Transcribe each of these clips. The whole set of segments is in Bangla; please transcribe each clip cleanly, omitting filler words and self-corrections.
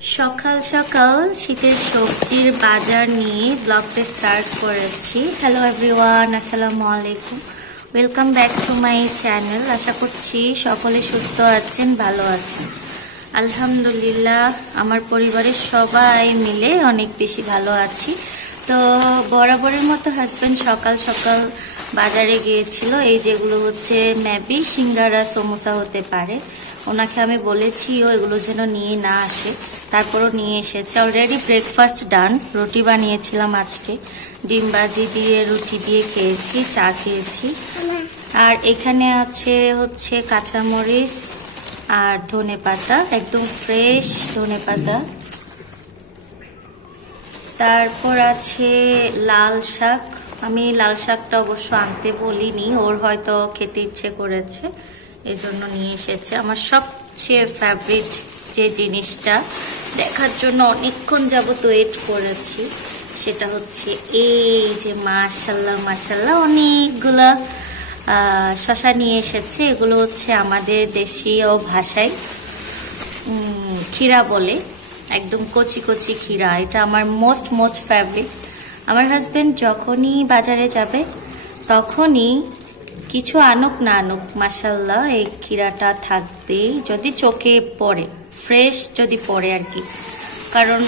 সকাল সকাল শীতের সবজির বাজার নিয়ে ব্লগটা স্টার্ট করেছি। হ্যালো এভরিওয়ান, আসসালামু আলাইকুম, welcome back to my channel. আশা করছি সকলে সুস্থ আছেন, ভালো আছেন। আলহামদুলিল্লাহ, আমার পরিবারের সবাই মিলে অনেক বেশি ভালো আছি। তো বরাবরের মতো হাজব্যান্ড সকাল সকাল বাজারে গিয়েছিল। এই যেগুলো হচ্ছে মেবি সিঙ্গারা সমোসা হতে পারে, ওনাকে আমি বলেছি এগুলো যেন নিয়ে না আসে, তারপরও নিয়ে এসেছে। অলরেডি ব্রেকফাস্ট ডান, রুটি বানিয়েছিলাম আজকে, ডিম ভাজি দিয়ে রুটি দিয়ে খেয়েছি, চা খেয়েছি। আর এখানে আছে হচ্ছে কাঁচামরিচ আর ধনেপাতা, একদম ফ্রেশ ধনেপাতা। তারপর আছে লাল শাক। আমি লাল শাকটা অবশ্য আনতে বলিনি, ওর হয়তো খেতে ইচ্ছে করেছে, এই জন্য নিয়ে এসেছে। আমার সবচেয়ে ফেভারিট যে জিনিসটা দেখার জন্য অনেকক্ষণ যাবত ওয়েট করেছি, সেটা হচ্ছে এই যে মাশাল্লাহ মাশাল্লাহ অনেকগুলা শসা নিয়ে এসেছে। এগুলো হচ্ছে আমাদের দেশীয় ভাষায় ক্ষীরা বলে, একদম কচি কচি ক্ষীরা। এটা আমার মোস্ট ফেভারিট। আমার হাজবেন্ড যখনই বাজারে যাবে তখনই কিছু আনুক না আনুক, মাশাল্লাহ এই ক্ষীরাটা থাকবেই, যদি চোখে পড়ে, ফ্রেশ যদি পড়ে আর কি, কারণ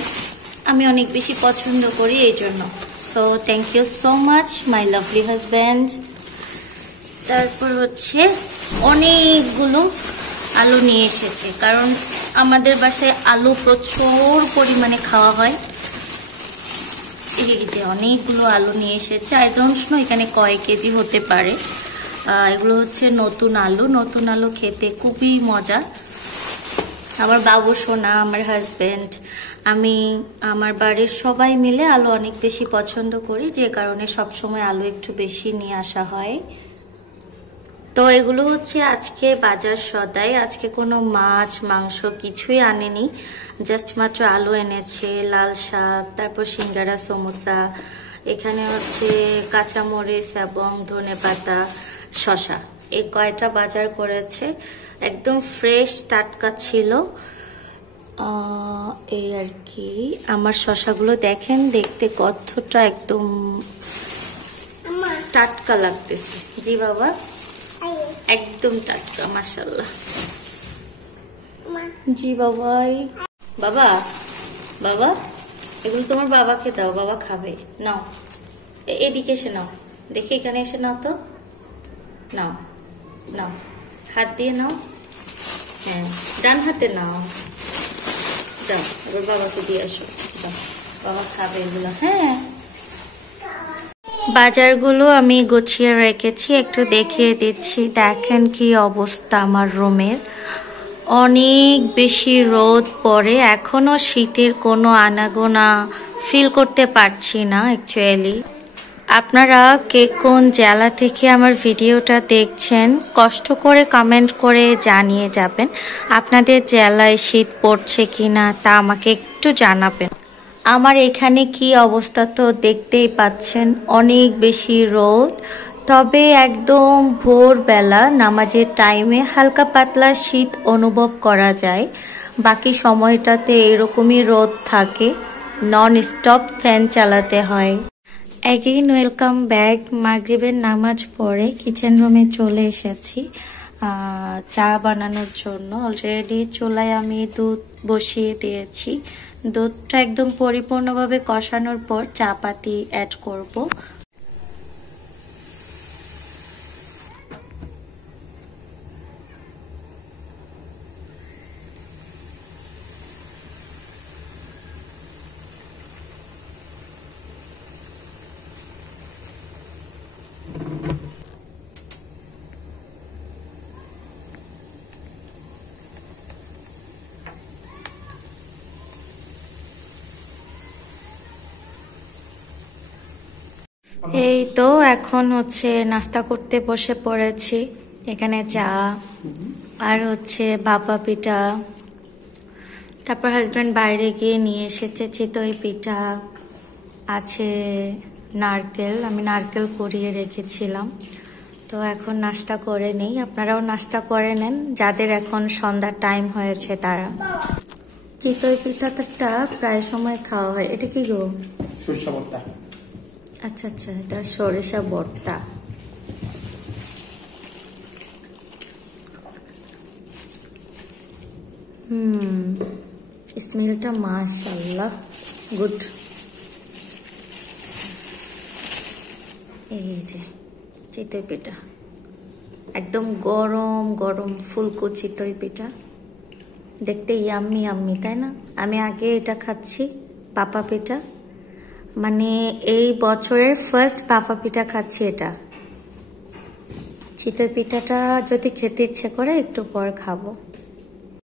আমি অনেক বেশি পছন্দ করি এই জন্য। So thank you so much my lovely husband. তারপর হচ্ছে অনেকগুলো আলু নিয়ে এসেছে, কারণ আমাদের বাসায় আলু প্রচুর পরিমাণে খাওয়া হয়। এই যে অনেকগুলো আলু নিয়ে এসেছে। আই ডোন্ট নো এখানে কয় কেজি হতে পারে। এগুলো হচ্ছে নতুন আলু খেতে খুবই মজা। আমার বাবু সোনা, আমার হাজবেন্ড, আমি, আমার বাড়ির সবাই মিলে আলু অনেক বেশি পছন্দ করি, যে কারণে সবসময় আলু একটু বেশি নিয়ে আসা হয়। তো এগুলো হচ্ছে আজকে বাজার সদাই। আজকে কোনো মাছ মাংস কিছুই আনেনি, জাস্ট মাত্র আলু এনেছে, লাল শাক, তারপর সিঙ্গারা সমোসা, এখানে হচ্ছে কাঁচামরিচ এবং ধনেপাতা, শসা, এই কয়টা বাজার করেছে। একদম ফ্রেশ টাটকা ছিল এই আর কি। আমার শসাগুলো দেখেন, দেখতে কতটা একদম টাটকা লাগতেছে। জি বাবা, একদম টাটকা মাশাআল্লাহ। জি বাবাই, বাবা বাবা এগুলো তোমার বাবাকে দাও, বাবা খাবে। নাও, এদিকে এসে নাও, দেখি এখানে এসে নাও তো, নাও নাও, হাত দিয়ে নাও, হ্যাঁ ডান হাতে নাও, যাও এবার বাবাকে দিয়ে আসো, যাও বাবা খাবে এগুলো। হ্যাঁ, বাজারগুলো আমি গুছিয়ে রেখেছি, একটু দেখিয়ে দিচ্ছি। দেখেন কি অবস্থা আমার রুমের, অনেক বেশি রোদ পড়ে, এখনো শীতের কোনো আনাগোনা ফিল করতে পারছি না অ্যাকচুয়ালি। আপনারা কে কোন জেলা থেকে আমার ভিডিওটা দেখছেন কষ্ট করে কমেন্ট করে জানিয়ে যাবেন। আপনাদের জেলায় শীত পড়ছে কিনা তা আমাকে একটু জানাবেন। আমার এখানে কি অবস্থা তো দেখতেই পাচ্ছেন, অনেক বেশি রোদ। তবে একদম ভোরবেলা নামাজের টাইমে হালকা পাতলা শীত অনুভব করা যায়, বাকি সময়টাতে এরকমই রোদ থাকে, নন স্টপ ফ্যান চালাতে হয়। Again welcome back. মাগরিবের নামাজ পড়ে কিচেন রুমে চলে এসেছি চা বানানোর জন্য। অলরেডি চুলায় আমি দুধ বসিয়ে দিয়েছি। দুধটা একদম পরিপূর্ণভাবে কষানোর পর চা পাতি অ্যাড করব। এই তো এখন হচ্ছে নাস্তা করতে বসে পড়েছি। এখানে চা আর হচ্ছে ভাপা পিঠা, তারপর হাজব্যান্ড বাইরে গিয়ে নিয়ে এসেছে চিতই পিঠা, আছে নারকেল, আমি নারকেল কুড়িয়ে রেখেছিলাম। তো এখন নাস্তা করে নেই, আপনারাও নাস্তা করে নেন যাদের এখন সন্ধ্যার টাইম হয়েছে তারা। চিতই পিঠাটা প্রায় সময় খাওয়া হয়। এটা কি গো? সরিষা ভর্তা। আচ্ছা আচ্ছা, এটা সরিষা ভর্তা। স্মেলটা মাশাআল্লাহ গুড। এই যে চিতই পিঠা, একদম গরম গরম ফুলকো চিতই পিঠা, দেখতে ইয়াম্মি ইয়াম্মি, তাই না? আমি আগে এটা খাচ্ছি ভাপা পিঠা, মানে এই বছরের ফার্স্ট ভাপা পিঠা খাচ্ছি এটা। চিতই পিঠাটা যদি খেতে ইচ্ছে করে একটু পর খাবো।